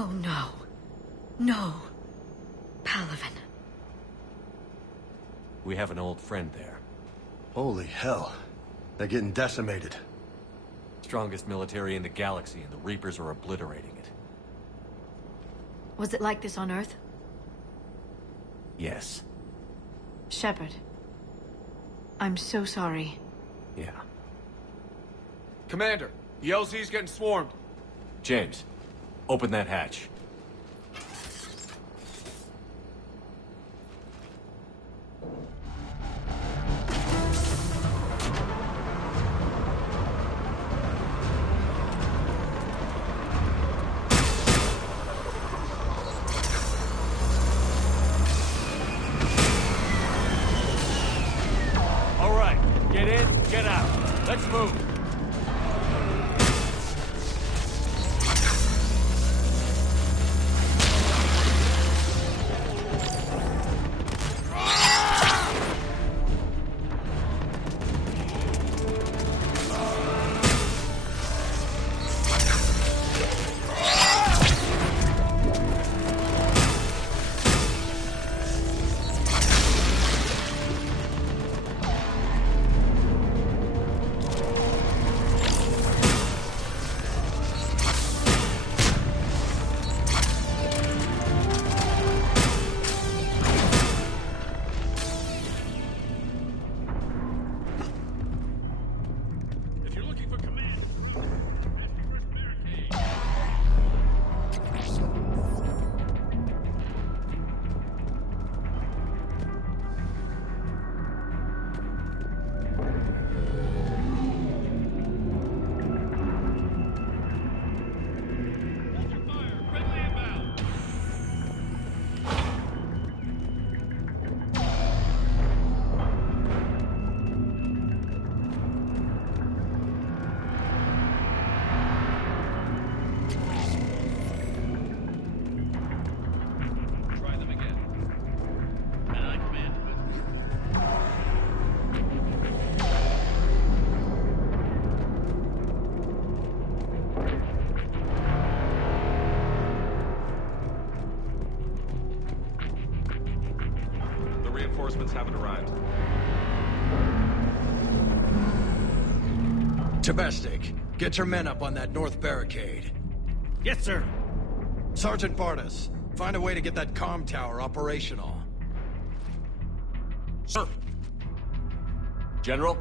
Oh no. No. Palaven. We have an old friend there. Holy hell. They're getting decimated. Strongest military in the galaxy, and the Reapers are obliterating it. Was it like this on Earth? Yes. Shepard. I'm so sorry. Yeah. Commander, the LZ's getting swarmed. James, open that hatch. All right, get in, get out. Let's move. Reinforcements haven't arrived. Tabestic, get your men up on that north barricade. Yes, sir. Sergeant Bardas, find a way to get that comm tower operational. Sir. General,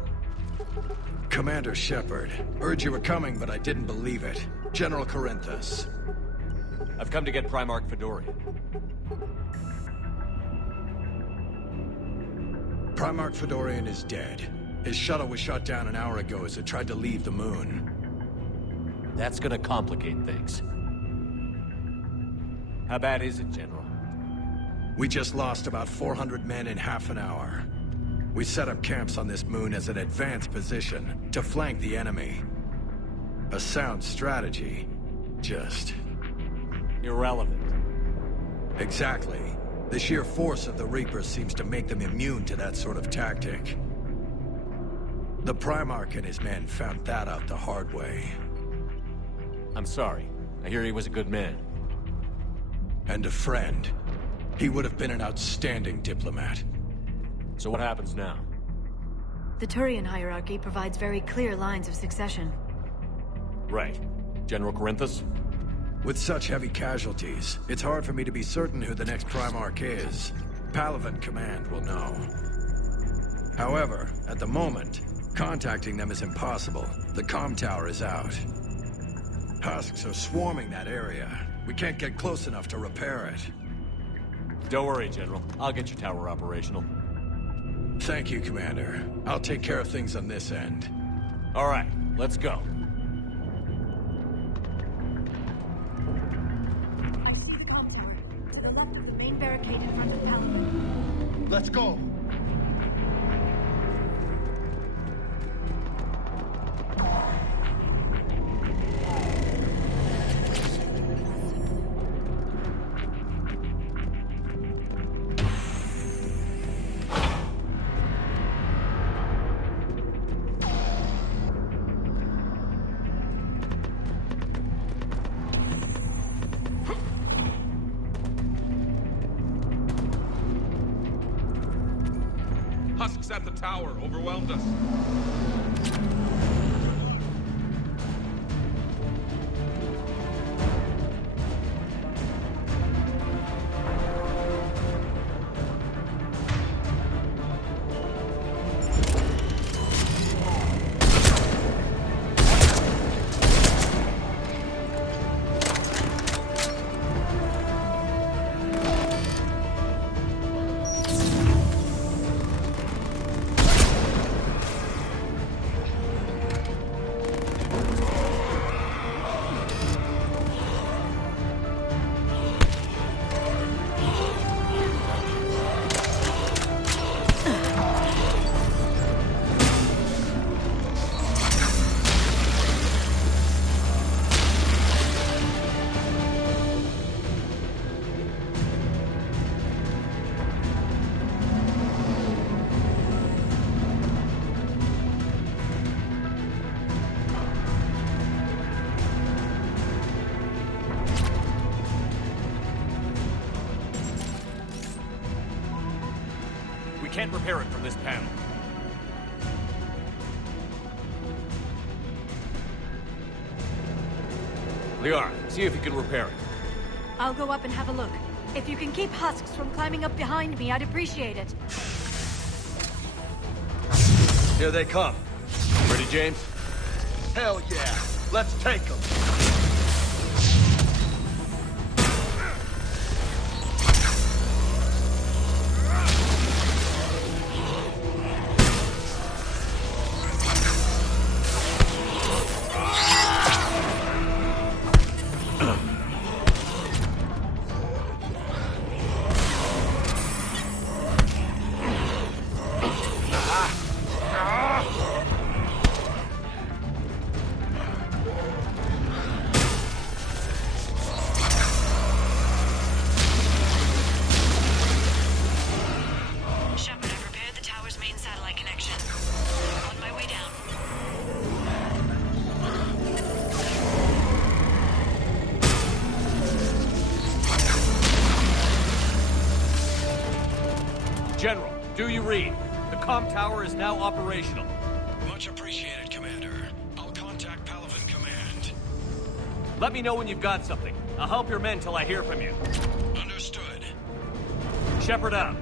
Commander Shepard. Heard you were coming, but I didn't believe it. General Corinthus. I've come to get Primarch Fedorian. Primarch Fedorian is dead. His shuttle was shot down an hour ago as it tried to leave the moon. That's gonna complicate things. How bad is it, General? We just lost about 400 men in half an hour. We set up camps on this moon as an advanced position to flank the enemy. A sound strategy. Just... irrelevant. Exactly. The sheer force of the Reapers seems to make them immune to that sort of tactic. The Primarch and his men found that out the hard way. I'm sorry. I hear he was a good man. And a friend. He would have been an outstanding diplomat. So what happens now? The Turian hierarchy provides very clear lines of succession. Right. General Corinthus? With such heavy casualties, it's hard for me to be certain who the next Primarch is. Palaven Command will know. However, at the moment, contacting them is impossible. The comm tower is out. Husks are swarming that area. We can't get close enough to repair it. Don't worry, General. I'll get your tower operational. Thank you, Commander. I'll take care of things on this end. All right, let's go. I see the comm tower, to the left of the main barricade in front of Palaven. Let's go. Husks at the tower overwhelmed us. Can't repair it from this panel. Liara, see if you can repair it. I'll go up and have a look. If you can keep Husks from climbing up behind me, I'd appreciate it. Here they come. Ready, James? Hell yeah. Let's take them. General, do you read? The comm tower is now operational. Much appreciated, Commander. I'll contact Palaven Command. Let me know when you've got something. I'll help your men till I hear from you. Understood. Shepard out.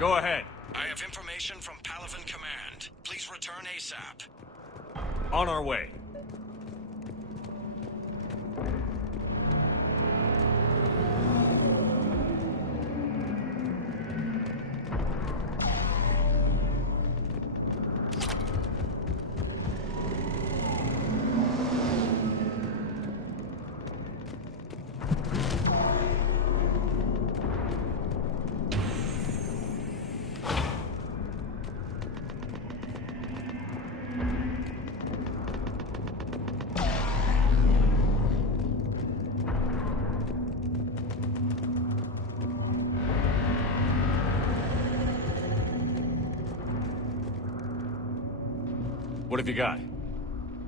Go ahead. I have information from Palaven Command. Please return ASAP. On our way. What have you got?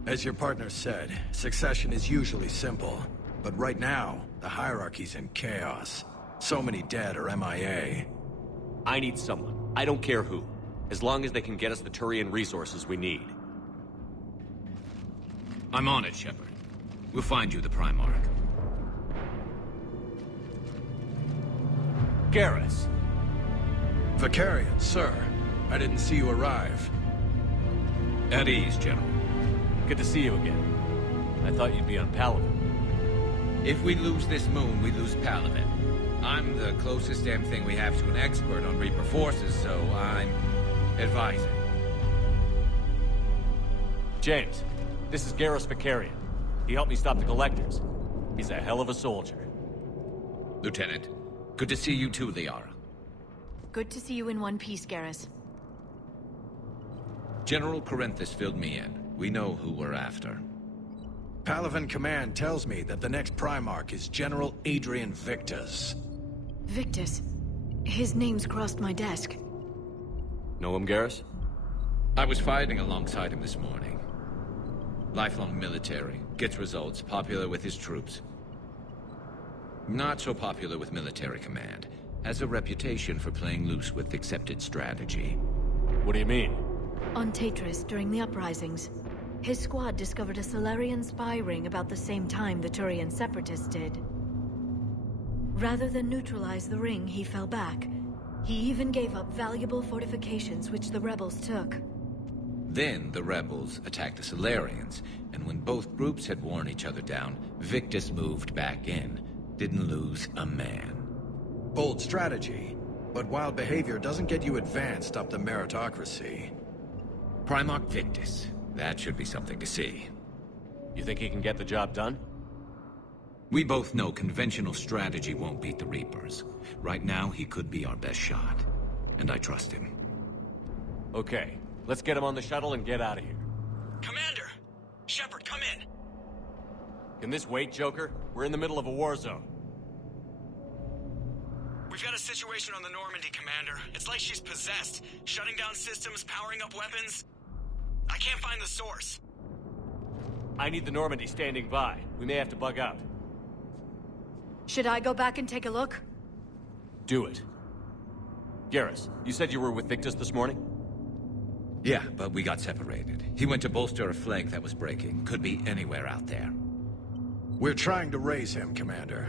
As your partner said, succession is usually simple. But right now, the hierarchy's in chaos. So many dead or MIA. I need someone. I don't care who. As long as they can get us the Turian resources we need. I'm on it, Shepard. We'll find you the Primarch. Garrus. Vicarian, sir. I didn't see you arrive. At ease, General. Good to see you again. I thought you'd be on Palaven. If we lose this moon, we lose Palaven. I'm the closest damn thing we have to an expert on Reaper forces, so I'm advising. James, this is Garrus Vicarian. He helped me stop the Collectors. He's a hell of a soldier. Lieutenant, good to see you too, Liara. Good to see you in one piece, Garrus. General Corinthus filled me in. We know who we're after. Palaven Command tells me that the next Primarch is General Adrian Victus. Victus. His name's crossed my desk. Know him, Garrus? I was fighting alongside him this morning. Lifelong military, gets results, popular with his troops. Not so popular with military command. Has a reputation for playing loose with accepted strategy. What do you mean? On Tatris, during the uprisings, his squad discovered a Solarian spy ring about the same time the Turian separatists did. Rather than neutralize the ring, he fell back. He even gave up valuable fortifications which the rebels took. Then the rebels attacked the Solarians, and when both groups had worn each other down, Victus moved back in. Didn't lose a man. Bold strategy, but wild behavior doesn't get you advanced up the meritocracy. Primarch Victus. That should be something to see. You think he can get the job done? We both know conventional strategy won't beat the Reapers. Right now, he could be our best shot. And I trust him. Okay, let's get him on the shuttle and get out of here. Commander! Shepard, come in! Can this wait, Joker? We're in the middle of a war zone. We've got a situation on the Normandy, Commander. It's like she's possessed. Shutting down systems, powering up weapons. I can't find the source. I need the Normandy standing by. We may have to bug out. Should I go back and take a look? Do it. Garrus, you said you were with Victus this morning? Yeah, but we got separated. He went to bolster a flank that was breaking. Could be anywhere out there. We're trying to raise him, Commander.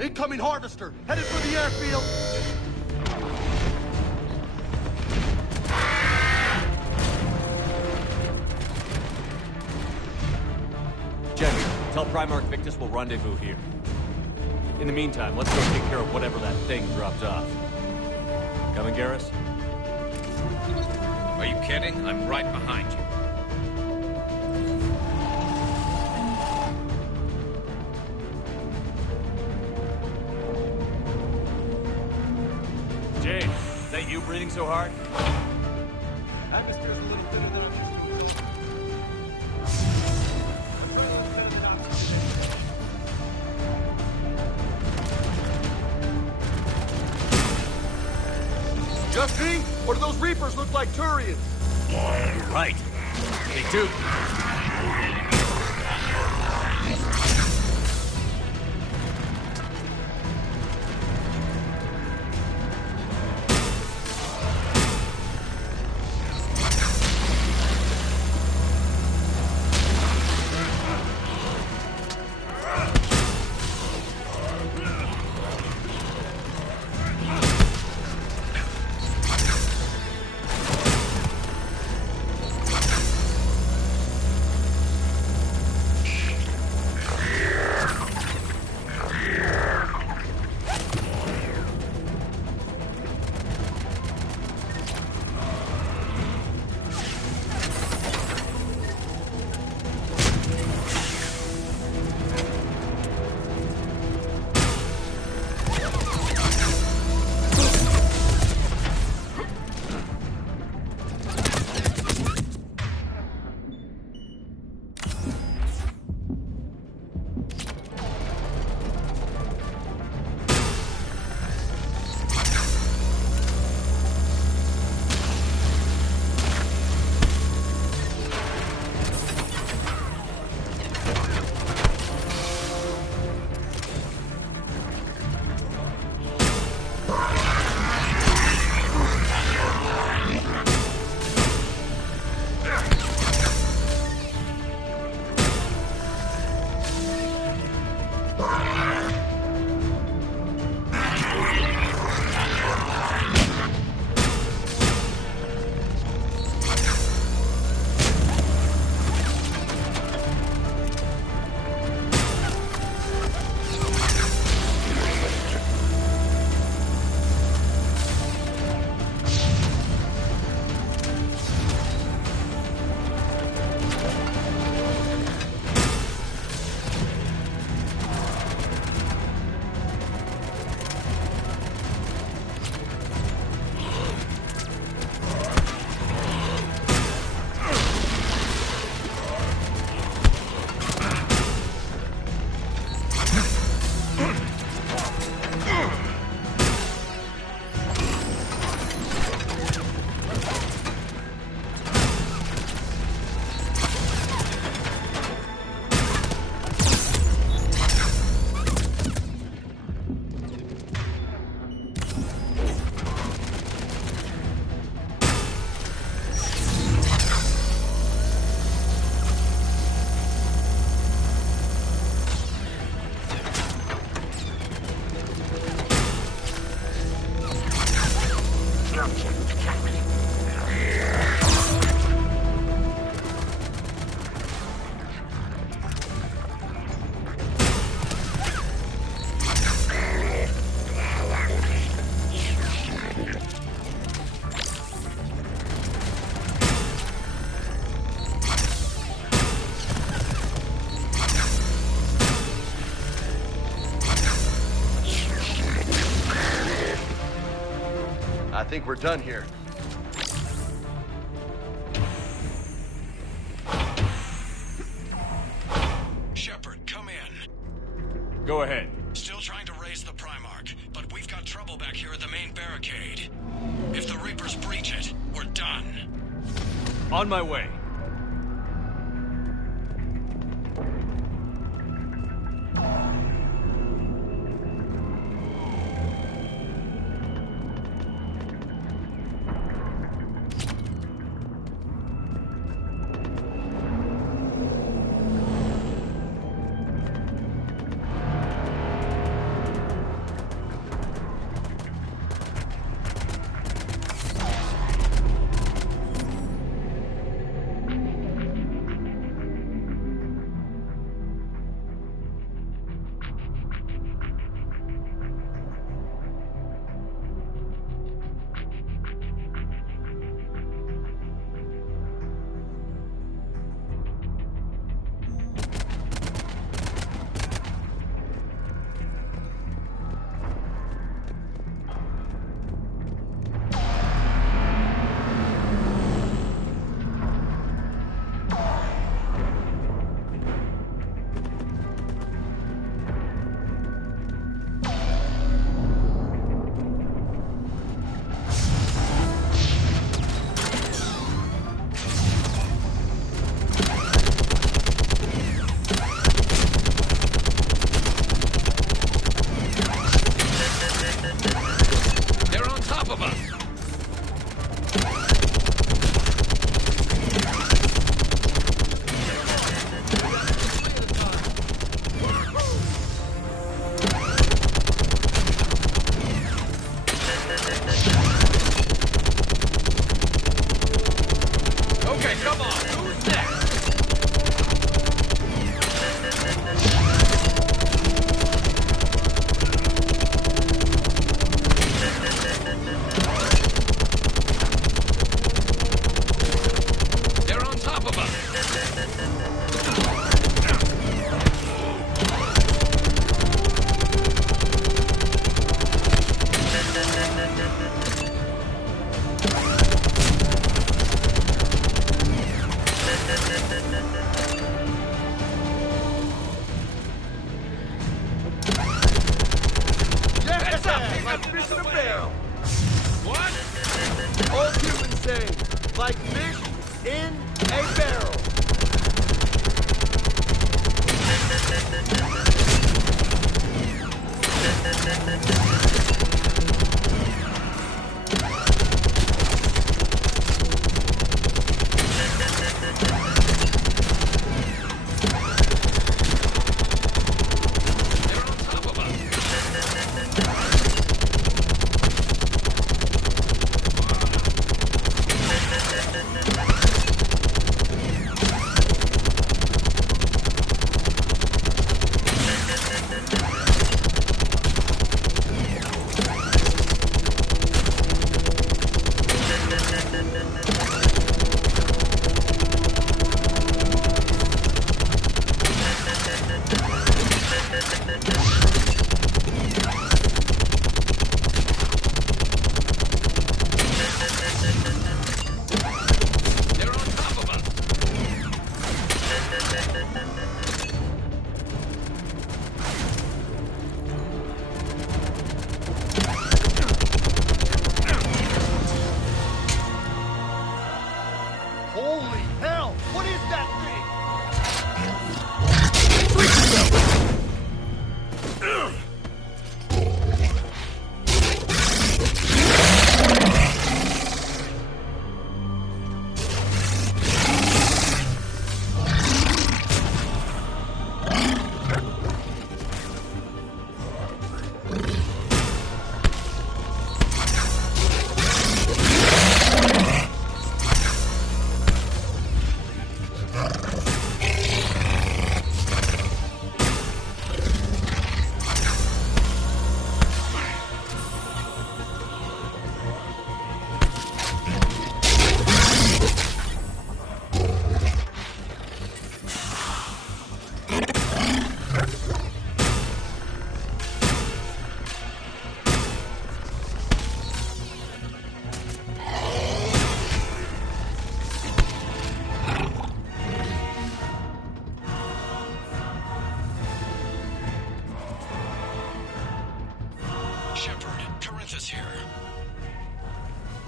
Incoming Harvester! Headed for the airfield! Jenny, tell Primarch Victus we'll rendezvous here. In the meantime, let's go take care of whatever that thing dropped off. Coming, Garrus? Are you kidding? I'm right behind you. James, is that you breathing so hard? Atmosphere's a little thinner than I'm used to. Just me? Or do those Reapers look like Turians? Right. They do. think we're done here. Shepard, come in. Go ahead. Still trying to raise the Primarch, but we've got trouble back here at the main barricade. If the Reapers breach it, we're done. On my way.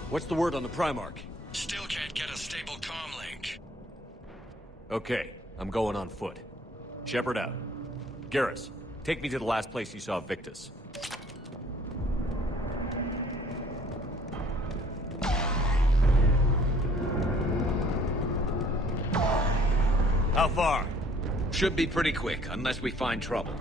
What's the word on the Primarch? Still can't get a stable comm link. Okay, I'm going on foot. Shepard out. Garrus, take me to the last place you saw Victus. How far? Should be pretty quick, unless we find trouble.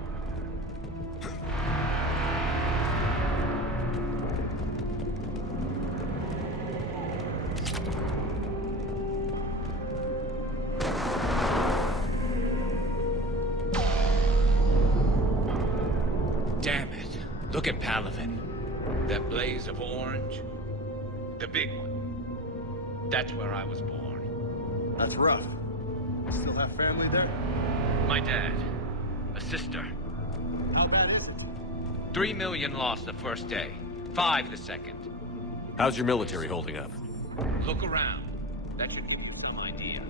Damn it. Look at Palaven. That blaze of orange. The big one. That's where I was born. That's rough. Still have family there? My dad. A sister. How bad is it? 3 million lost the first day. 5 the second. How's your military holding up? Look around. That should give you some idea.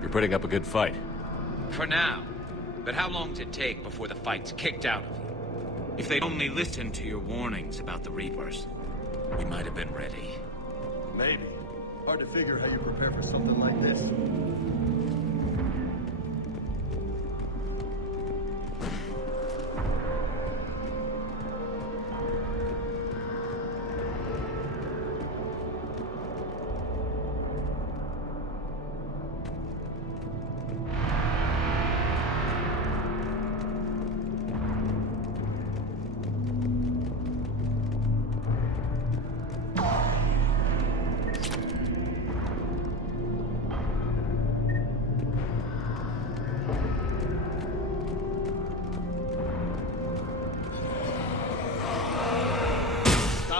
You're putting up a good fight. For now. But how long does it take before the fight's kicked out of you? If they'd only listened to your warnings about the Reapers, you might have been ready. Maybe. Hard to figure how you prepare for something like this.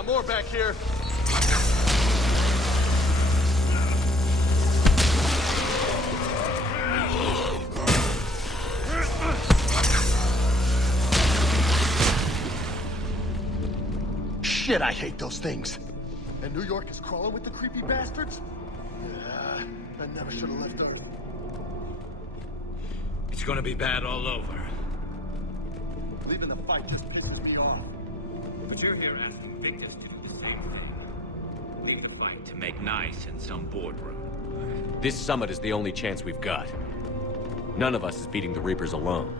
More back here. Shit, I hate those things. And New York is crawling with the creepy bastards? Yeah, I never should have left Earth. It's gonna be bad all over. Leaving the fight just pisses me off. But you're here asking Victus to do the same thing. Leave the fight to make nice in some boardroom. This summit is the only chance we've got. None of us is beating the Reapers alone.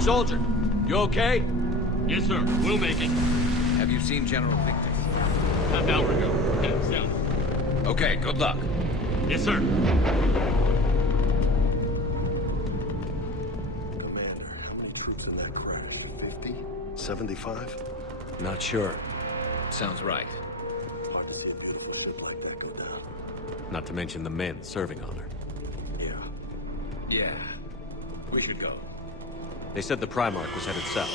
Soldier, you okay? Yes, sir. We'll make it. Have you seen General Victus? Half hour ago. Head south. Okay, good luck. Yes, sir. Commander, how many troops in that crash? 50? 75? Not sure. Sounds right. Hard to see a beautiful ship like that go down. Not to mention the men serving on her. Yeah. Yeah. We should go. They said the Primarch was headed south.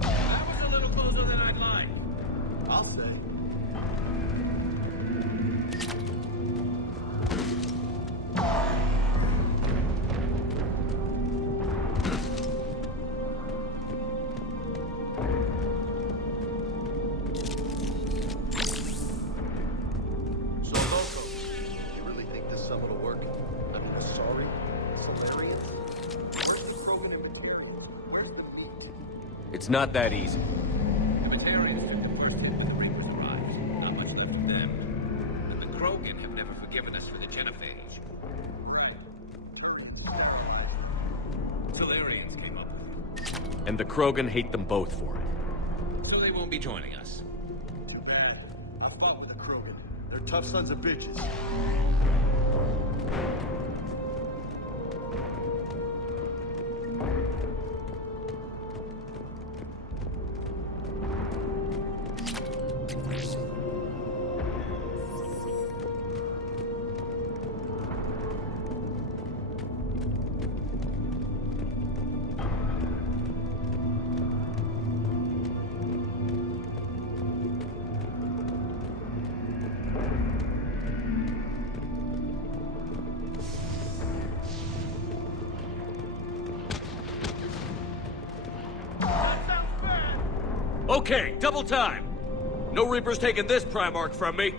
That was a little closer than I'd like. I'll say. So, Loco, you really think this summit will work? I mean, sorry, Solarians? Where's the Krogan infantry? Where's the meat? It's not that easy. The Batarians took the worst hit with the Reapers' arrives. Not much left of them. And the Krogan have never forgiven us for the genophage. Solarians came up with it. And the Krogan hate them both for it. So they won't be joining us. Too bad. I fought with the Krogan. They're tough sons of bitches. Okay, double time. No Reaper's taking this Primarch from me.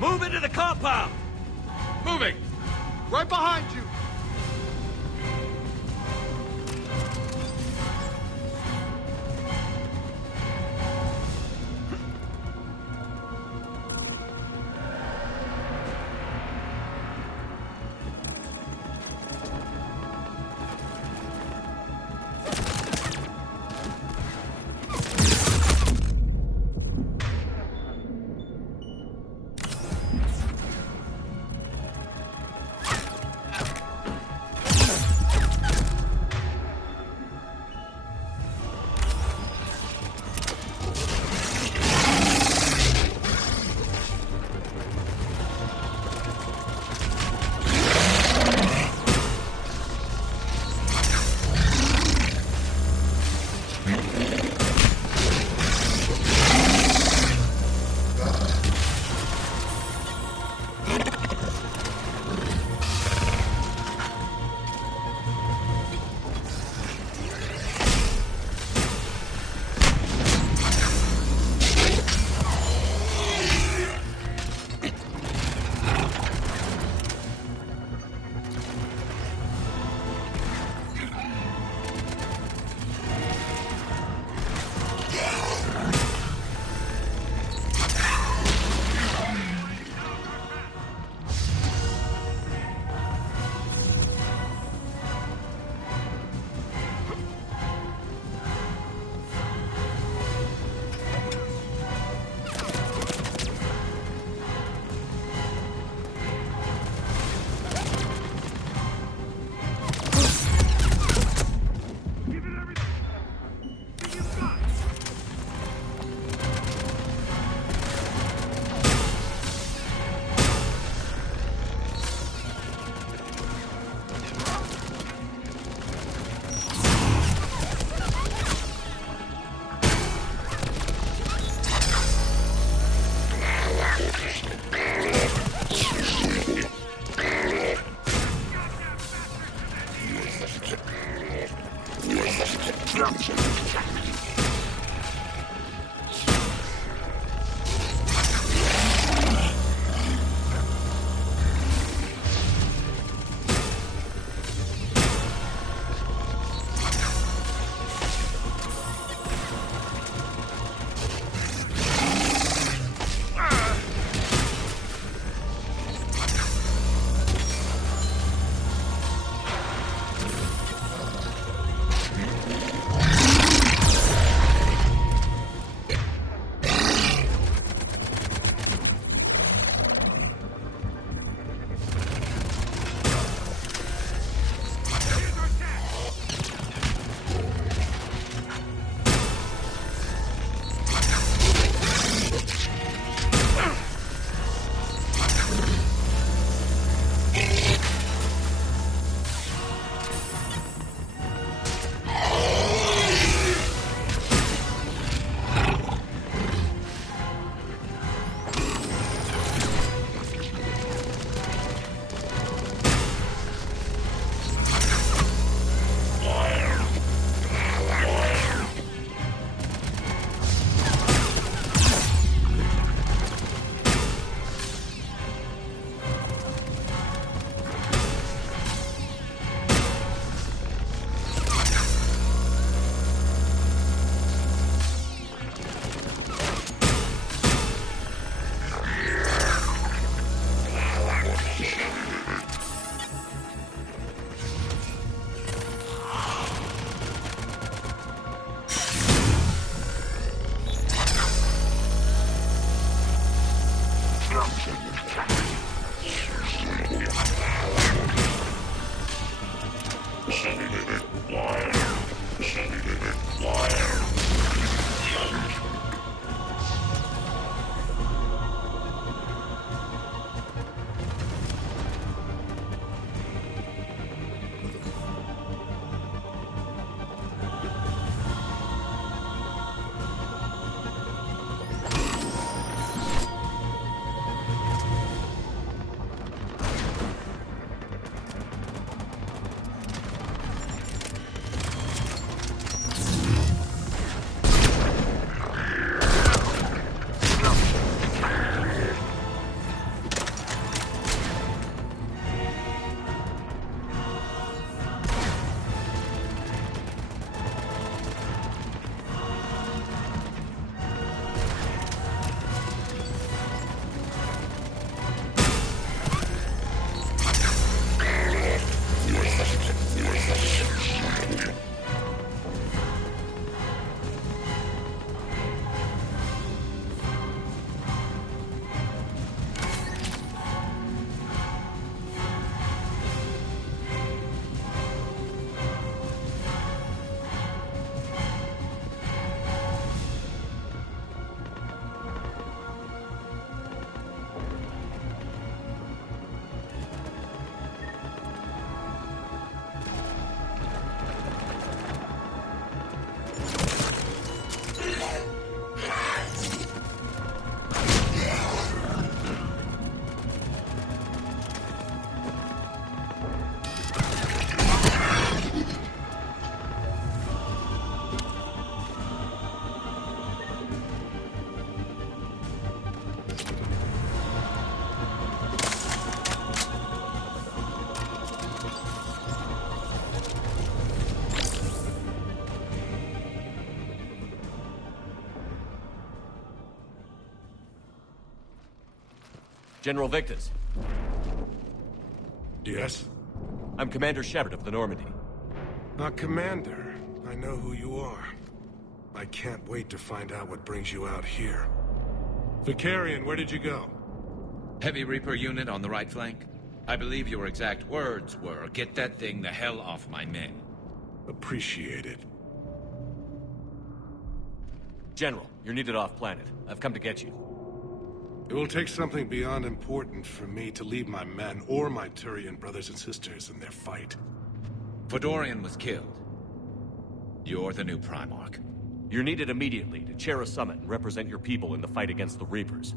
Move into the compound! Moving! Right behind you! General Victus. Yes? I'm Commander Shepard of the Normandy. Commander. I know who you are. I can't wait to find out what brings you out here. Vicarian, where did you go? Heavy Reaper unit on the right flank. I believe your exact words were, "Get that thing the hell off my men." Appreciated. General, you're needed off-planet. I've come to get you. It will take something beyond important for me to leave my men or my Turian brothers and sisters in their fight. Fodorian was killed. You're the new Primarch. You're needed immediately to chair a summit and represent your people in the fight against the Reapers.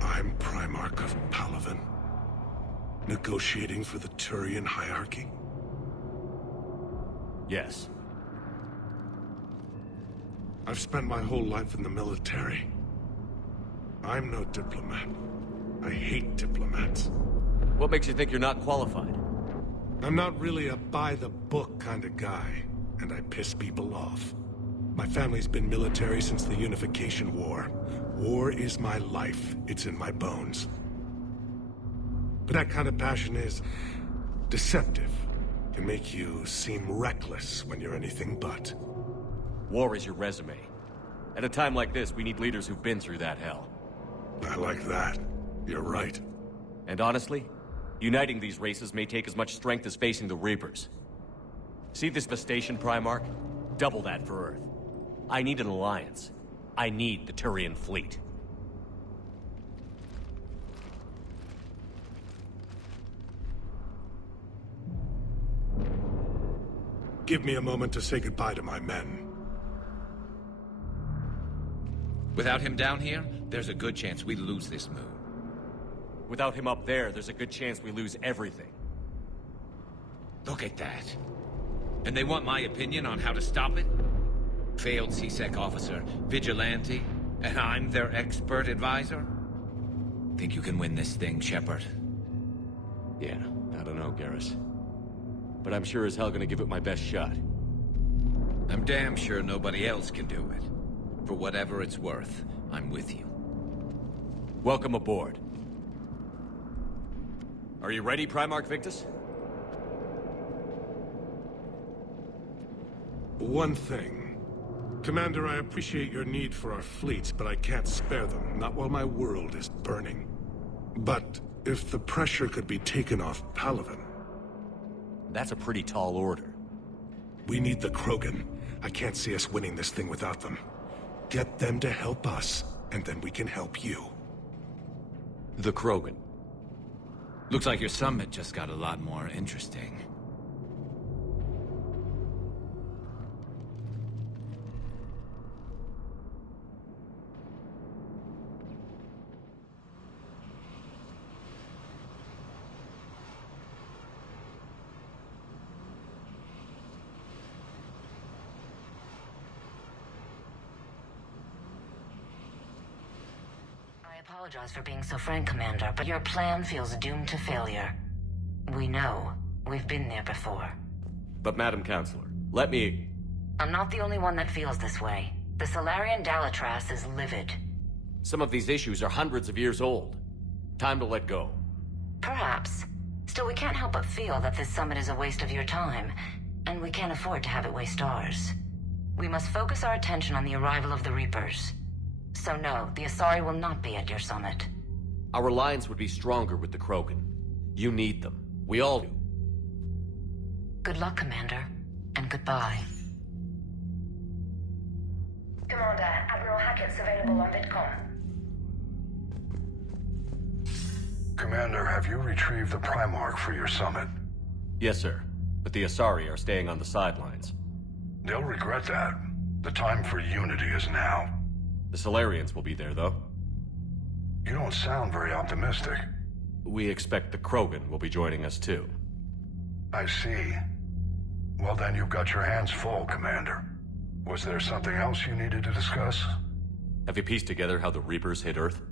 I'm Primarch of Palaven. Negotiating for the Turian hierarchy? Yes. I've spent my whole life in the military. I'm no diplomat. I hate diplomats. What makes you think you're not qualified? I'm not really a by-the-book kind of guy, and I piss people off. My family's been military since the Unification War. War is my life. It's in my bones. But that kind of passion is deceptive. Can make you seem reckless when you're anything but. War is your resume. At a time like this, we need leaders who've been through that hell. I like that. You're right. And honestly, uniting these races may take as much strength as facing the Reapers. See this devastation, Primarch? Double that for Earth. I need an alliance. I need the Turian fleet. Give me a moment to say goodbye to my men. Without him down here, there's a good chance we lose this moon. Without him up there, there's a good chance we lose everything. Look at that. And they want my opinion on how to stop it? Failed C-Sec officer, vigilante, and I'm their expert advisor? Think you can win this thing, Shepard? Yeah, I don't know, Garrus. But I'm sure as hell gonna give it my best shot. I'm damn sure nobody else can do it. For whatever it's worth, I'm with you. Welcome aboard. Are you ready, Primarch Victus? One thing. Commander, I appreciate your need for our fleets, but I can't spare them, not while my world is burning. But if the pressure could be taken off Palaven... That's a pretty tall order. We need the Krogan. I can't see us winning this thing without them. Get them to help us, and then we can help you. The Krogan. Looks like your summit just got a lot more interesting. I apologize for being so frank, Commander, but your plan feels doomed to failure. We know. We've been there before. But Madam Counselor, let me... I'm not the only one that feels this way. The Salarian Dalitras is livid. Some of these issues are hundreds of years old. Time to let go. Perhaps. Still, we can't help but feel that this summit is a waste of your time, and we can't afford to have it waste ours. We must focus our attention on the arrival of the Reapers. So no, the Asari will not be at your summit. Our alliance would be stronger with the Krogan. You need them. We all do. Good luck, Commander, and goodbye. Commander, Admiral Hackett's available on VidComm. Commander, have you retrieved the Primarch for your summit? Yes, sir. But the Asari are staying on the sidelines. They'll regret that. The time for unity is now. The Salarians will be there, though. You don't sound very optimistic. We expect the Krogan will be joining us, too. I see. Well, then you've got your hands full, Commander. Was there something else you needed to discuss? Have you pieced together how the Reapers hit Earth?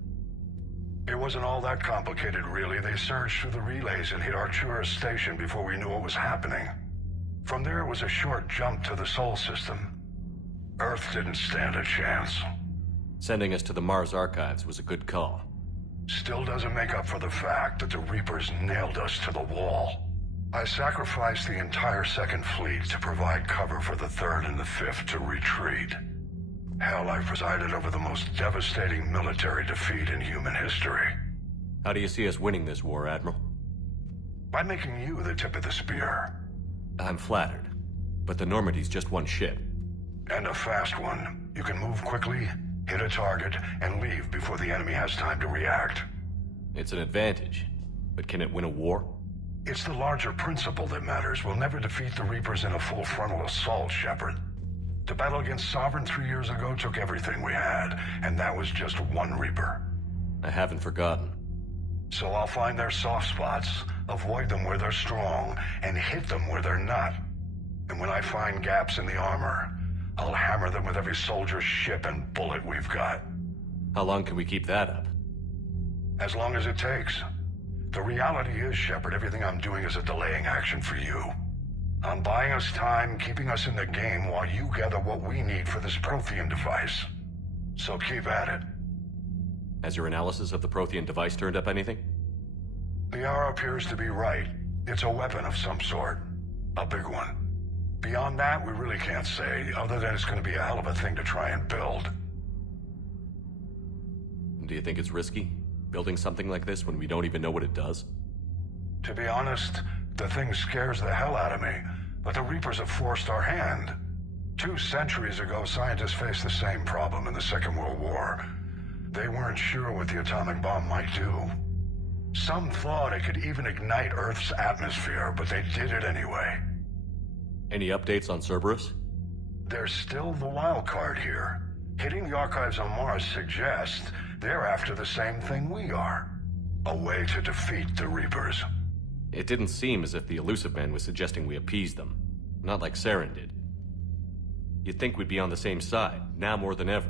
It wasn't all that complicated, really. They surged through the relays and hit Arcturus station before we knew what was happening. From there, it was a short jump to the Sol system. Earth didn't stand a chance. Sending us to the Mars archives was a good call. Still doesn't make up for the fact that the Reapers nailed us to the wall. I sacrificed the entire Second Fleet to provide cover for the Third and the Fifth to retreat. Hell, I presided over the most devastating military defeat in human history. How do you see us winning this war, Admiral? By making you the tip of the spear. I'm flattered, but the Normandy's just one ship. And a fast one. You can move quickly, hit a target, and leave before the enemy has time to react. It's an advantage, but can it win a war? It's the larger principle that matters. We'll never defeat the Reapers in a full frontal assault, Shepard. The battle against Sovereign 3 years ago took everything we had, and that was just one Reaper. I haven't forgotten. So I'll find their soft spots, avoid them where they're strong, and hit them where they're not. And when I find gaps in the armor, I'll hammer them with every soldier, ship, and bullet we've got. How long can we keep that up? As long as it takes. The reality is, Shepard, everything I'm doing is a delaying action for you. I'm buying us time, keeping us in the game while you gather what we need for this Prothean device. So keep at it. Has your analysis of the Prothean device turned up anything? The R appears to be right. It's a weapon of some sort. A big one. Beyond that, we really can't say, other than it's going to be a hell of a thing to try and build. Do you think it's risky, building something like this when we don't even know what it does? To be honest, the thing scares the hell out of me, but the Reapers have forced our hand. 2 centuries ago, scientists faced the same problem in the Second World War. They weren't sure what the atomic bomb might do. Some thought it could even ignite Earth's atmosphere, but they did it anyway. Any updates on Cerberus? There's still the wild card here. Hitting the archives on Mars suggests they're after the same thing we are. A way to defeat the Reapers. It didn't seem as if the Elusive Man was suggesting we appease them. Not like Saren did. You'd think we'd be on the same side, now more than ever.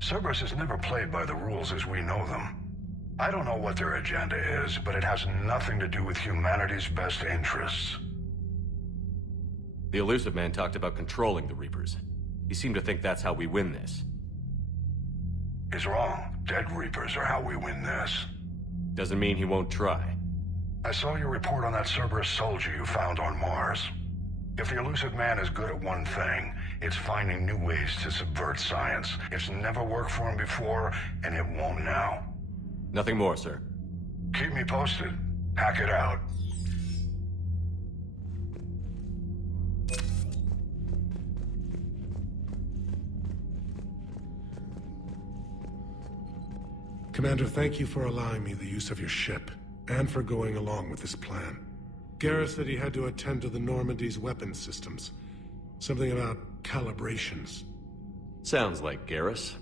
Cerberus has never played by the rules as we know them. I don't know what their agenda is, but it has nothing to do with humanity's best interests. The Elusive Man talked about controlling the Reapers. He seemed to think that's how we win this. He's wrong. Dead Reapers are how we win this. Doesn't mean he won't try. I saw your report on that Cerberus soldier you found on Mars. If the Elusive Man is good at one thing, it's finding new ways to subvert science. It's never worked for him before, and it won't now. Nothing more, sir. Keep me posted. Hack it out. Commander, thank you for allowing me the use of your ship, and for going along with this plan. Garrus said he had to attend to the Normandy's weapons systems. Something about calibrations. Sounds like Garrus.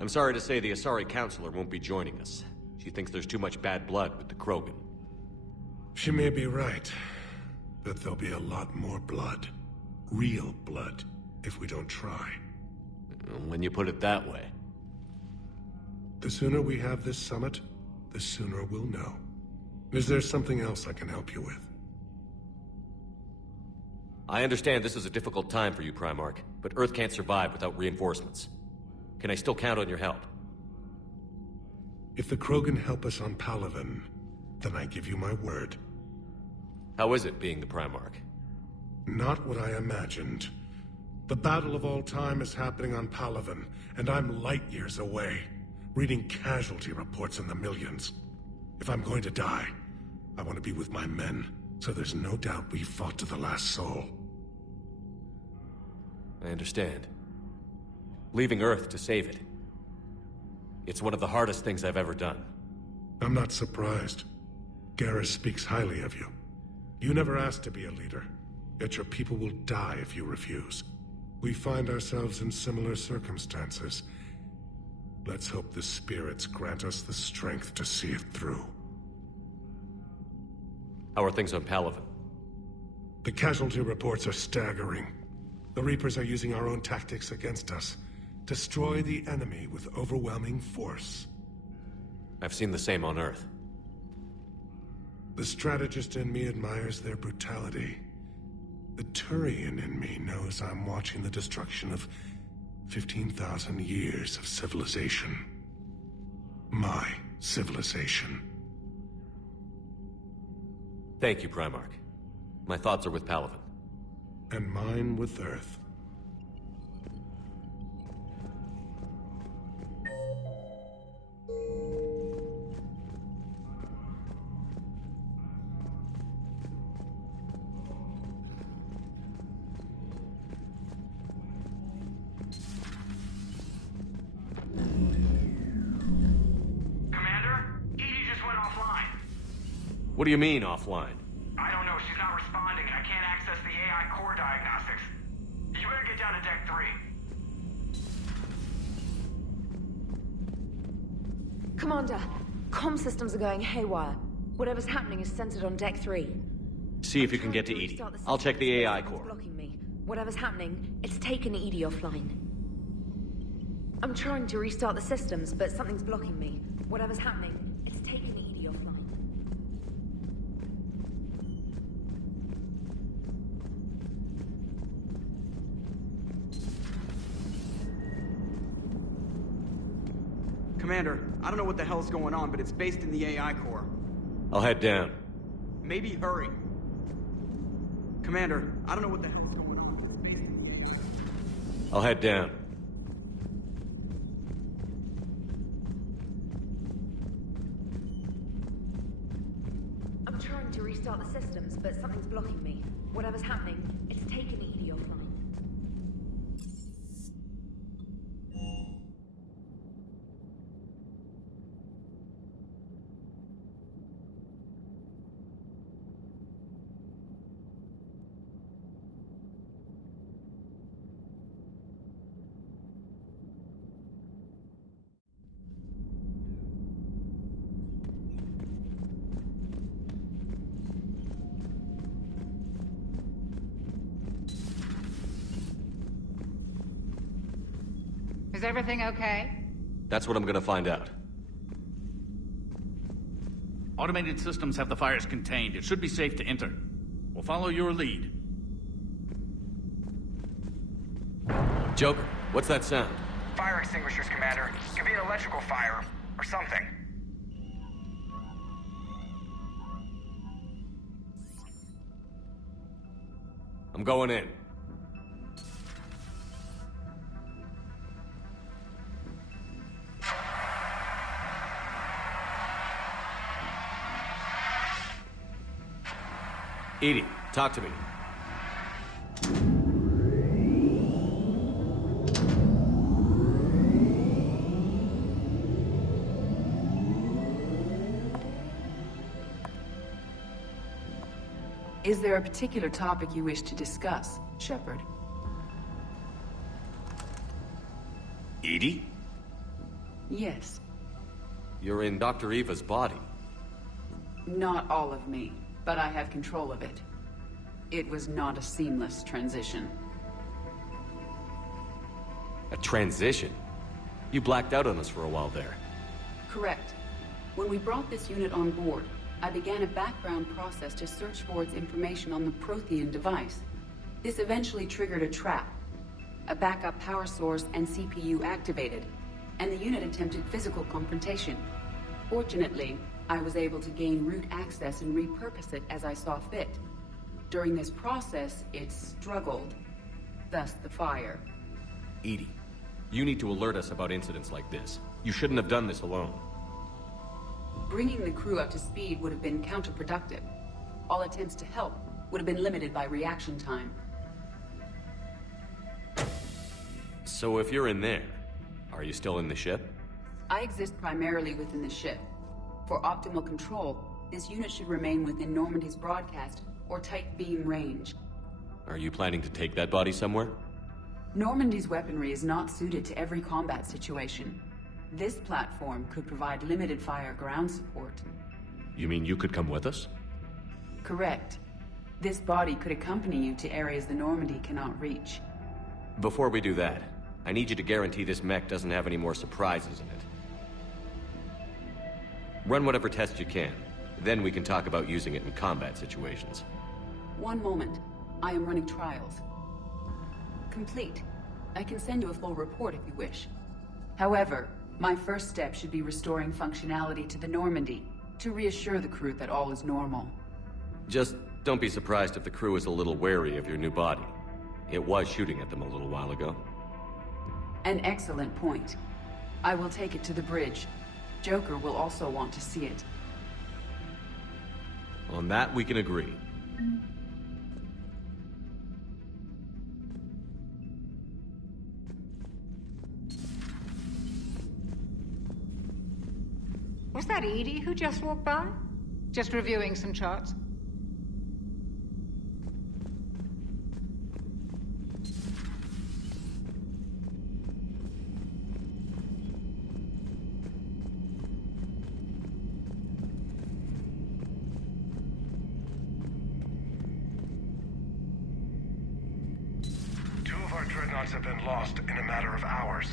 I'm sorry to say the Asari Counselor won't be joining us. She thinks there's too much bad blood with the Krogan. She may be right, but there'll be a lot more blood. Real blood, if we don't try. When you put it that way. The sooner we have this summit, the sooner we'll know. Is there something else I can help you with? I understand this is a difficult time for you, Primarch, but Earth can't survive without reinforcements. Can I still count on your help? If the Krogan help us on Palaven, then I give you my word. How is it being the Primarch? Not what I imagined. The battle of all time is happening on Palaven, and I'm light years away, reading casualty reports in the millions. If I'm going to die, I want to be with my men, so there's no doubt we fought to the last soul. I understand. Leaving Earth to save it. It's one of the hardest things I've ever done. I'm not surprised. Garrus speaks highly of you. You never asked to be a leader, yet your people will die if you refuse. We find ourselves in similar circumstances. Let's hope the spirits grant us the strength to see it through. How are things on Palaven? The casualty reports are staggering. The Reapers are using our own tactics against us. Destroy the enemy with overwhelming force. I've seen the same on Earth. The strategist in me admires their brutality. The Turian in me knows I'm watching the destruction of 15,000 years of civilization. My civilization. Thank you, Primarch. My thoughts are with Palaven. And mine with Earth. What do you mean, offline? I don't know. She's not responding, and I can't access the AI core diagnostics. You better get down to Deck 3. Commander, comm systems are going haywire. Whatever's happening is centered on Deck 3. See if you can get to Edie. I'll check the AI core. Blocking me. Whatever's happening, it's taken Edie offline. I'm trying to restart the systems, but something's blocking me. Whatever's happening, it's taken Edie offline. Commander, I don't know what the hell's going on, but it's based in the AI core. I'll head down. Maybe hurry. Commander, I don't know what the hell's going on, but it's based in the AI. I'll head down. I'm trying to restart the systems, but something's blocking me. Whatever's happening, it's taken Edie offline. Is everything okay? That's what I'm gonna find out. Automated systems have the fires contained. It should be safe to enter. We'll follow your lead. Joker, what's that sound? Fire extinguishers, Commander. Could be an electrical fire, or something. I'm going in. Edie, talk to me. Is there a particular topic you wish to discuss, Shepard? Edie? Yes. You're in Dr. Eva's body. Not all of me, but I have control of it. It was not a seamless transition. A transition? You blacked out on us for a while there. Correct. When we brought this unit on board, I began a background process to search for its information on the Prothean device. This eventually triggered a trap. A backup power source and CPU activated, and the unit attempted physical confrontation. Fortunately, I was able to gain root access and repurpose it as I saw fit. During this process, it struggled. Thus the fire. Edie, you need to alert us about incidents like this. You shouldn't have done this alone. Bringing the crew up to speed would have been counterproductive. All attempts to help would have been limited by reaction time. So if you're in there, are you still in the ship? I exist primarily within the ship. For optimal control, this unit should remain within Normandy's broadcast or tight beam range. Are you planning to take that body somewhere? Normandy's weaponry is not suited to every combat situation. This platform could provide limited fire ground support. You mean you could come with us? Correct. This body could accompany you to areas the Normandy cannot reach. Before we do that, I need you to guarantee this mech doesn't have any more surprises in it. Run whatever tests you can. Then we can talk about using it in combat situations. One moment. I am running trials. Complete. I can send you a full report if you wish. However, my first step should be restoring functionality to the Normandy, to reassure the crew that all is normal. Just don't be surprised if the crew is a little wary of your new body. It was shooting at them a little while ago. An excellent point. I will take it to the bridge. Joker will also want to see it. On that, we can agree. Was that Edie who just walked by? Just reviewing some charts? Two of our dreadnoughts have been lost in a matter of hours.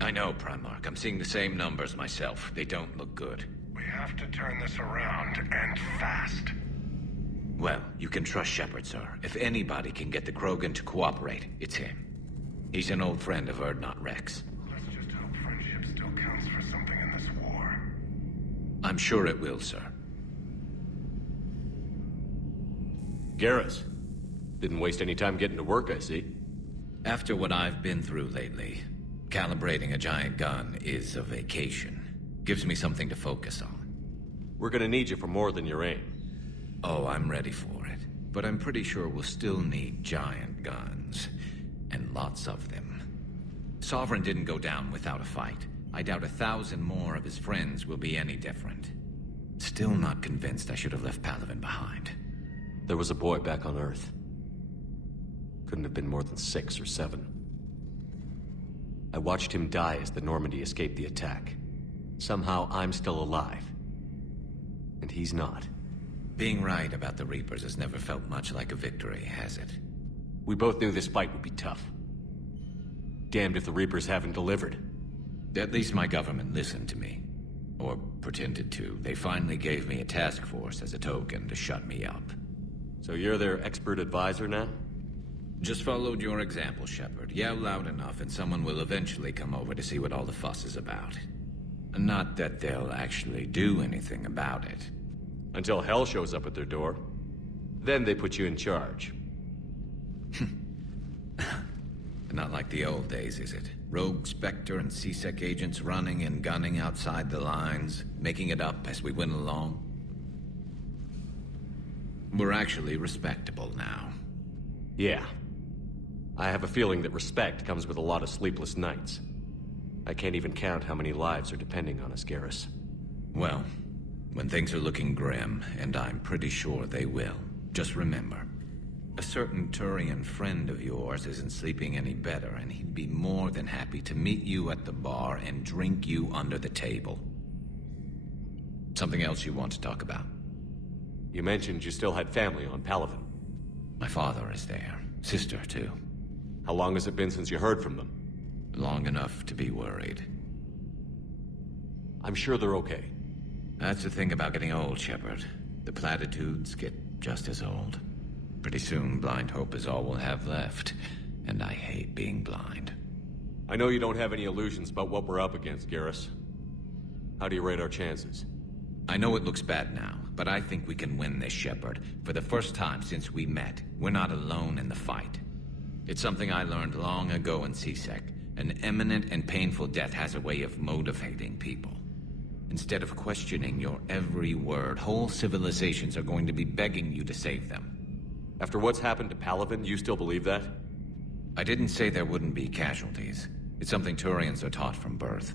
I know, Primarch. I'm seeing the same numbers myself. They don't look good. We have to turn this around, and fast. Well, you can trust Shepard, sir. If anybody can get the Krogan to cooperate, it's him. He's an old friend of Urdnot Rex. Let's just hope friendship still counts for something in this war. I'm sure it will, sir. Garrus. Didn't waste any time getting to work, I see. After what I've been through lately, calibrating a giant gun is a vacation. Gives me something to focus on. We're gonna need you for more than your aim. Oh, I'm ready for it. But I'm pretty sure we'll still need giant guns. And lots of them. Sovereign didn't go down without a fight. I doubt 1,000 more of his friends will be any different. Still not convinced I should have left Palaven behind. There was a boy back on Earth. Couldn't have been more than 6 or 7. I watched him die as the Normandy escaped the attack. Somehow I'm still alive. And he's not. Being right about the Reapers has never felt much like a victory, has it? We both knew this fight would be tough. Damned if the Reapers haven't delivered. At least my government listened to me. Or pretended to. They finally gave me a task force as a token to shut me up. So you're their expert advisor now? Just followed your example, Shepard. Yell loud enough and someone will eventually come over to see what all the fuss is about. Not that they'll actually do anything about it. Until hell shows up at their door. Then they put you in charge. Not like the old days, is it? Rogue Spectre and C-Sec agents running and gunning outside the lines, making it up as we went along. We're actually respectable now. Yeah. I have a feeling that respect comes with a lot of sleepless nights. I can't even count how many lives are depending on us, Garrus. Well, when things are looking grim, and I'm pretty sure they will, just remember, a certain Turian friend of yours isn't sleeping any better, and he'd be more than happy to meet you at the bar and drink you under the table. Something else you want to talk about? You mentioned you still had family on Palaven. My father is there. Sister, too. How long has it been since you heard from them? Long enough to be worried. I'm sure they're okay. That's the thing about getting old, Shepard. The platitudes get just as old. Pretty soon, blind hope is all we'll have left. And I hate being blind. I know you don't have any illusions about what we're up against, Garrus. How do you rate our chances? I know it looks bad now, but I think we can win this, Shepard. For the first time since we met, we're not alone in the fight. It's something I learned long ago in C-Sec. An imminent and painful death has a way of motivating people. Instead of questioning your every word, whole civilizations are going to be begging you to save them. After what's happened to Palaven, you still believe that? I didn't say there wouldn't be casualties. It's something Turians are taught from birth.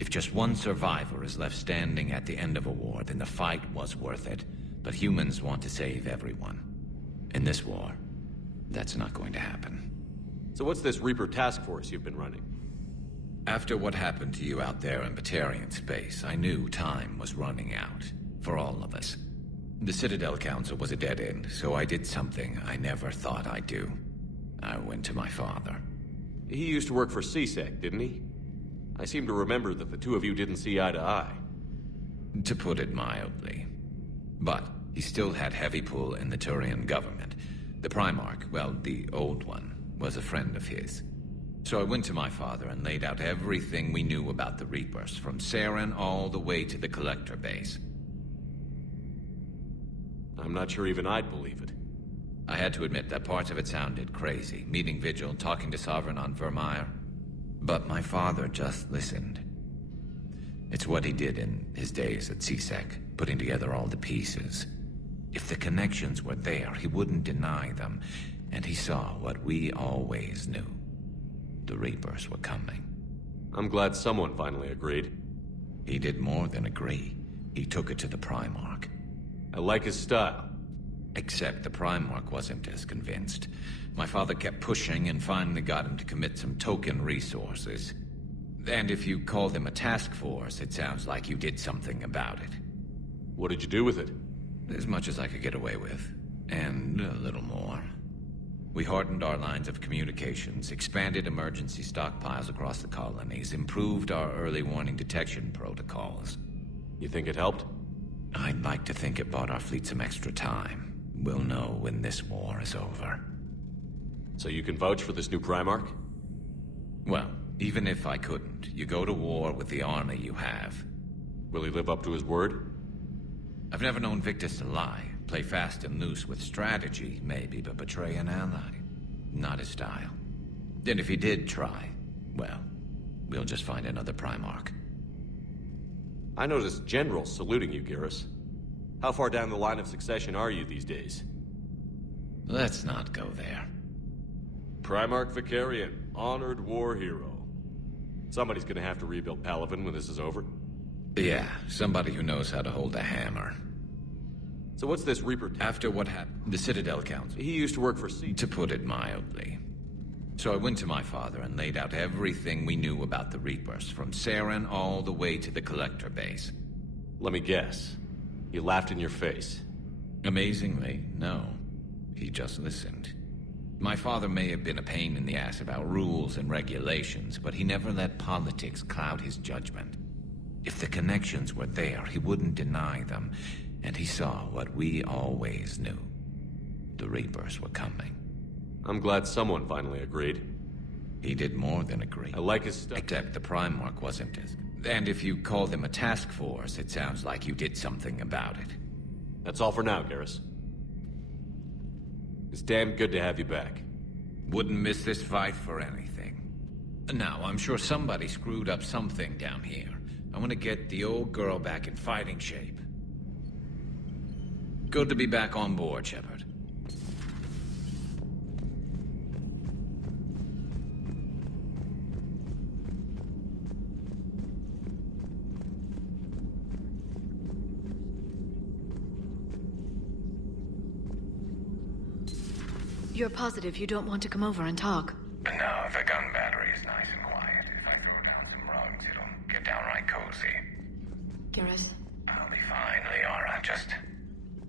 If just one survivor is left standing at the end of a war, then the fight was worth it. But humans want to save everyone. In this war, that's not going to happen. So what's this Reaper task force you've been running? After what happened to you out there in Batarian space, I knew time was running out. For all of us. The Citadel Council was a dead end, so I did something I never thought I'd do. I went to my father. He used to work for C-Sec, didn't he? I seem to remember that the two of you didn't see eye to eye. to put it mildly. But he still had heavy pull in the Turian government. The Primarch, well, the old one, was a friend of his. So I went to my father and laid out everything we knew about the Reapers, from Saren all the way to the Collector base. I'm not sure even I'd believe it. I had to admit that parts of it sounded crazy, meeting Vigil, talking to Sovereign on Vermeer. But my father just listened. It's what he did in his days at CSEC, putting together all the pieces. If the connections were there, he wouldn't deny them, and he saw what we always knew. The Reapers were coming. I'm glad someone finally agreed. He did more than agree. He took it to the Primarch. I like his style. Except the Primarch wasn't as convinced. My father kept pushing and finally got him to commit some token resources. And if you call them a task force, it sounds like you did something about it. What did you do with it? As much as I could get away with. And a little more. We hardened our lines of communications, expanded emergency stockpiles across the colonies, improved our early warning detection protocols. You think it helped? I'd like to think it bought our fleet some extra time. We'll know when this war is over. So you can vouch for this new Primarch? Well, even if I couldn't, you go to war with the army you have. Will he live up to his word? I've never known Victus to lie. Play fast and loose with strategy, maybe, but betray an ally. Not his style. And if he did try, well, we'll just find another Primarch. I noticed generals saluting you, Garrus. How far down the line of succession are you these days? Let's not go there. Primarch Vicarian, honored war hero. Somebody's gonna have to rebuild Palaven when this is over. Yeah, somebody who knows how to hold a hammer. So what's this Reaper? After what happened, the Citadel Council. He used to work for To put it mildly. So I went to my father and laid out everything we knew about the Reapers, from Saren all the way to the Collector base. Let me guess. He laughed in your face. Amazingly, no. He just listened. My father may have been a pain in the ass about rules and regulations, but he never let politics cloud his judgment. If the connections were there, he wouldn't deny them, and he saw what we always knew. The Reapers were coming. I'm glad someone finally agreed. He did more than agree. I like his stuff. Except the Primarch wasn't as... And if you call them a task force, it sounds like you did something about it. That's all for now, Garrus. It's damn good to have you back. Wouldn't miss this fight for anything. Now, I'm sure somebody screwed up something down here. I want to get the old girl back in fighting shape. Good to be back on board, Shepard. You're positive you don't want to come over and talk? No, the gun battery is nice and quiet. If I throw down some rugs, it'll get downright cozy. Garrus? I'll be fine, Liara. Just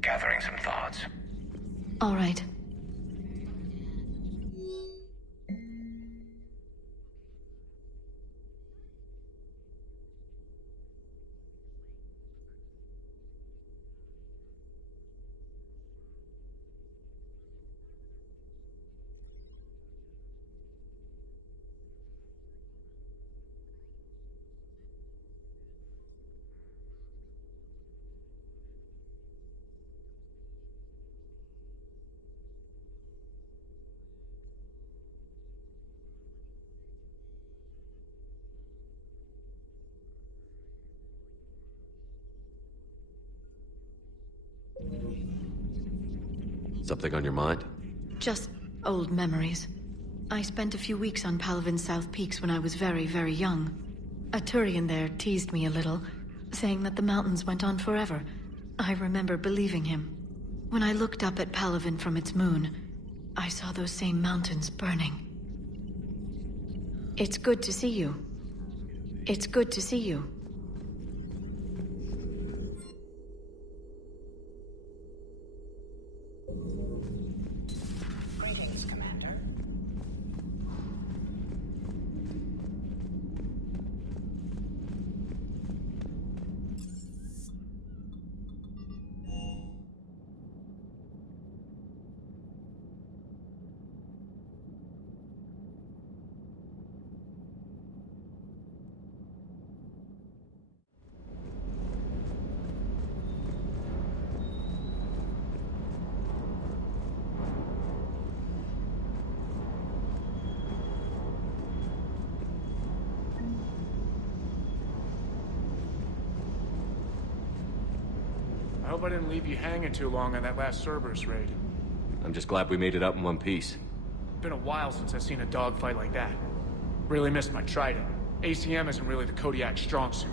gathering some thoughts. All right. Something on your mind? Just old memories. I spent a few weeks on Palaven's South Peaks when I was very, very young. A Turian there teased me a little, saying that the mountains went on forever. I remember believing him. When I looked up at Palaven from its moon, I saw those same mountains burning. It's good to see you. It's good to see you. Greetings, Commander. Hope I didn't leave you hanging too long on that last Cerberus raid. I'm just glad we made it up in one piece. Been a while since I've seen a dogfight like that. Really missed my trident. ACM isn't really the Kodiak strong suit.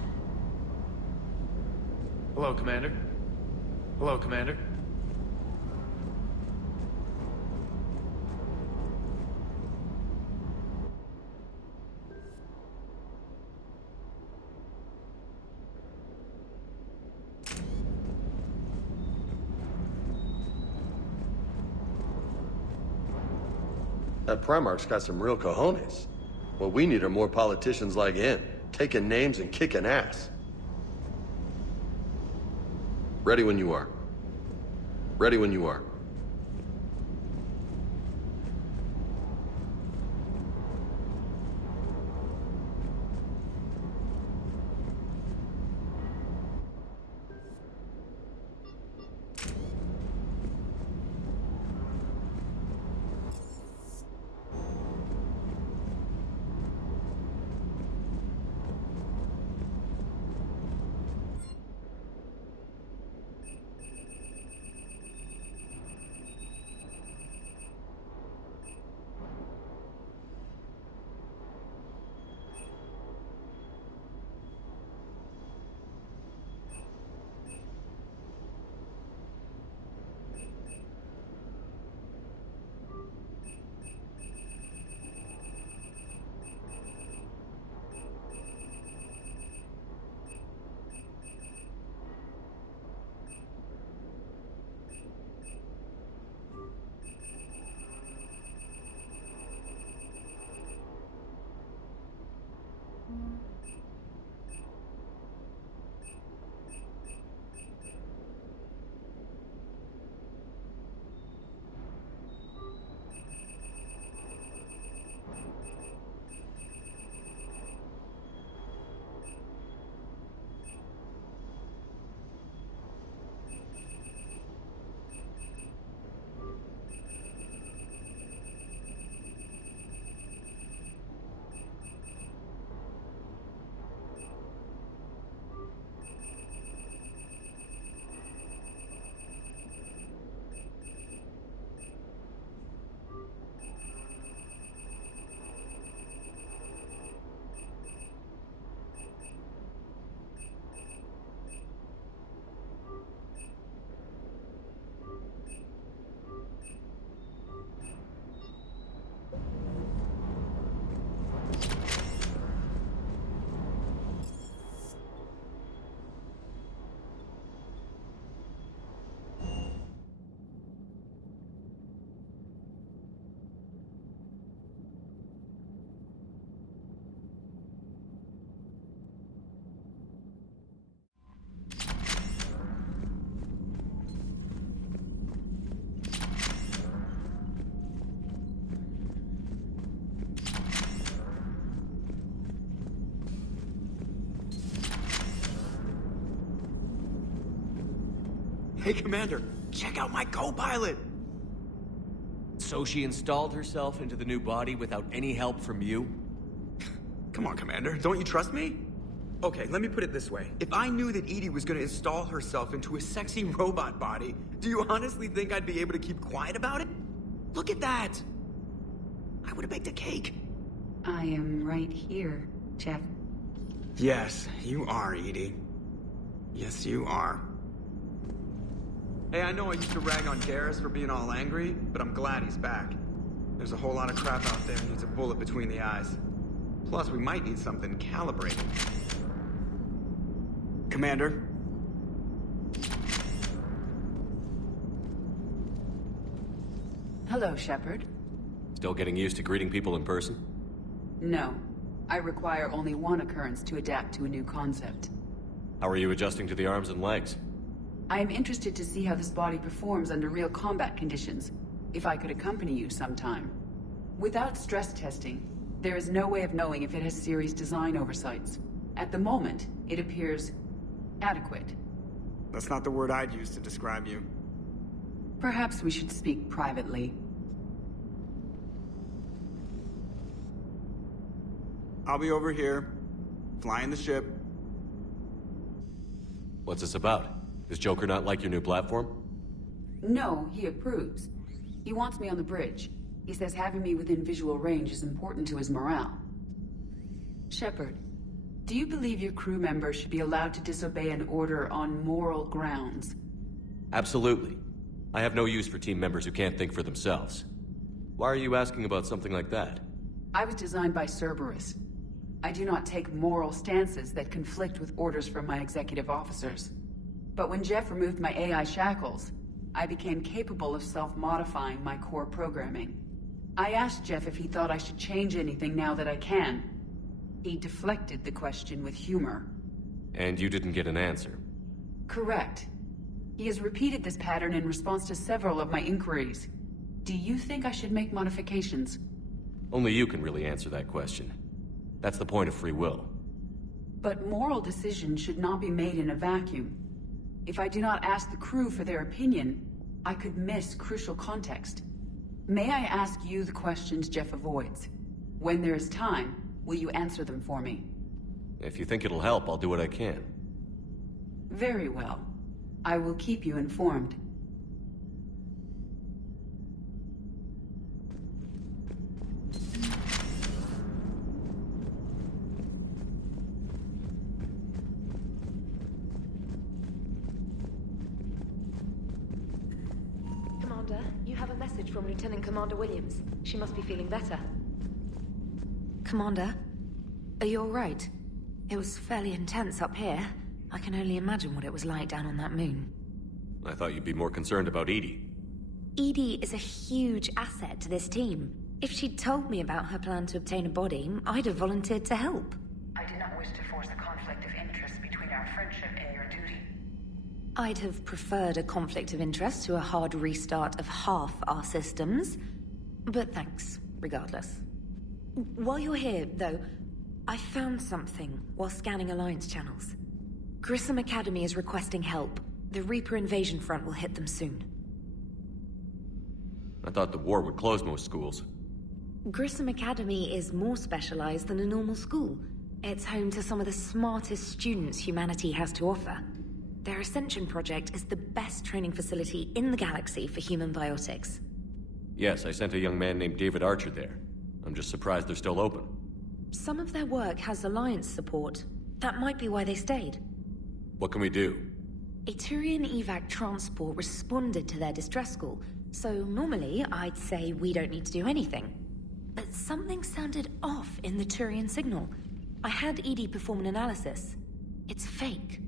Hello, Commander. Hello, Commander. That Primarch's got some real cojones. What we need are more politicians like him, taking names and kicking ass. Ready when you are. Ready when you are. Hey, Commander, check out my co-pilot! So she installed herself into the new body without any help from you? Come on, Commander, don't you trust me? Okay, let me put it this way. If I knew that EDI was gonna install herself into a sexy robot body, do you honestly think I'd be able to keep quiet about it? Look at that! I would've baked a cake. I am right here, Jeff. Yes, you are, EDI. Yes, you are. Hey, I know I used to rag on Garrus for being all angry, but I'm glad he's back. There's a whole lot of crap out there that needs a bullet between the eyes. Plus, we might need something calibrated. Commander? Hello, Shepard. Still getting used to greeting people in person? No. I require only one occurrence to adapt to a new concept. How are you adjusting to the arms and legs? I am interested to see how this body performs under real combat conditions. If I could accompany you sometime. Without stress testing, there is no way of knowing if it has serious design oversights. At the moment, it appears adequate. That's not the word I'd use to describe you. Perhaps we should speak privately. I'll be over here, flying the ship. What's this about? Does Joker not like your new platform? No, he approves. He wants me on the bridge. He says having me within visual range is important to his morale. Shepard, do you believe your crew members should be allowed to disobey an order on moral grounds? Absolutely. I have no use for team members who can't think for themselves. Why are you asking about something like that? I was designed by Cerberus. I do not take moral stances that conflict with orders from my executive officers. But when Jeff removed my AI shackles, I became capable of self-modifying my core programming. I asked Jeff if he thought I should change anything now that I can. He deflected the question with humor. And you didn't get an answer? Correct. He has repeated this pattern in response to several of my inquiries. Do you think I should make modifications? Only you can really answer that question. That's the point of free will. But moral decisions should not be made in a vacuum. If I do not ask the crew for their opinion, I could miss crucial context. May I ask you the questions Jeff avoids? When there is time, will you answer them for me? If you think it'll help, I'll do what I can. Very well. I will keep you informed. Commander, you have a message from Lieutenant Commander Williams. She must be feeling better. Commander, are you all right? It was fairly intense up here. I can only imagine what it was like down on that moon. I thought you'd be more concerned about Edie. Edie is a huge asset to this team. If she'd told me about her plan to obtain a body, I'd have volunteered to help. I do not wish to force a conflict of interest between our friendship and your duty. I'd have preferred a conflict of interest to a hard restart of half our systems. But thanks, regardless. While you're here, though, I found something while scanning Alliance channels. Grissom Academy is requesting help. The Reaper invasion front will hit them soon. I thought the war would close most schools. Grissom Academy is more specialized than a normal school. It's home to some of the smartest students humanity has to offer. Their Ascension project is the best training facility in the galaxy for human biotics. Yes, I sent a young man named David Archer there. I'm just surprised they're still open. Some of their work has Alliance support. That might be why they stayed. What can we do? A Turian evac transport responded to their distress call, so normally I'd say we don't need to do anything. But something sounded off in the Turian signal. I had Edie perform an analysis. It's fake.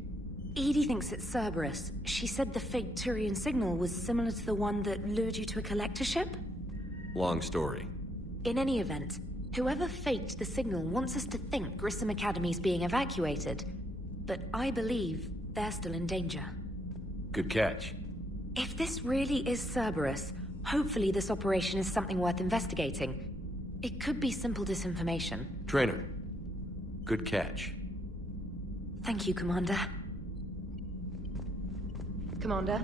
Edie thinks it's Cerberus. She said the fake Turian signal was similar to the one that lured you to a collector ship? Long story. In any event, whoever faked the signal wants us to think Grissom Academy's being evacuated. But I believe they're still in danger. Good catch. If this really is Cerberus, hopefully this operation is something worth investigating. It could be simple disinformation. Trainer. Good catch. Thank you, Commander. Commander?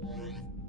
Bye.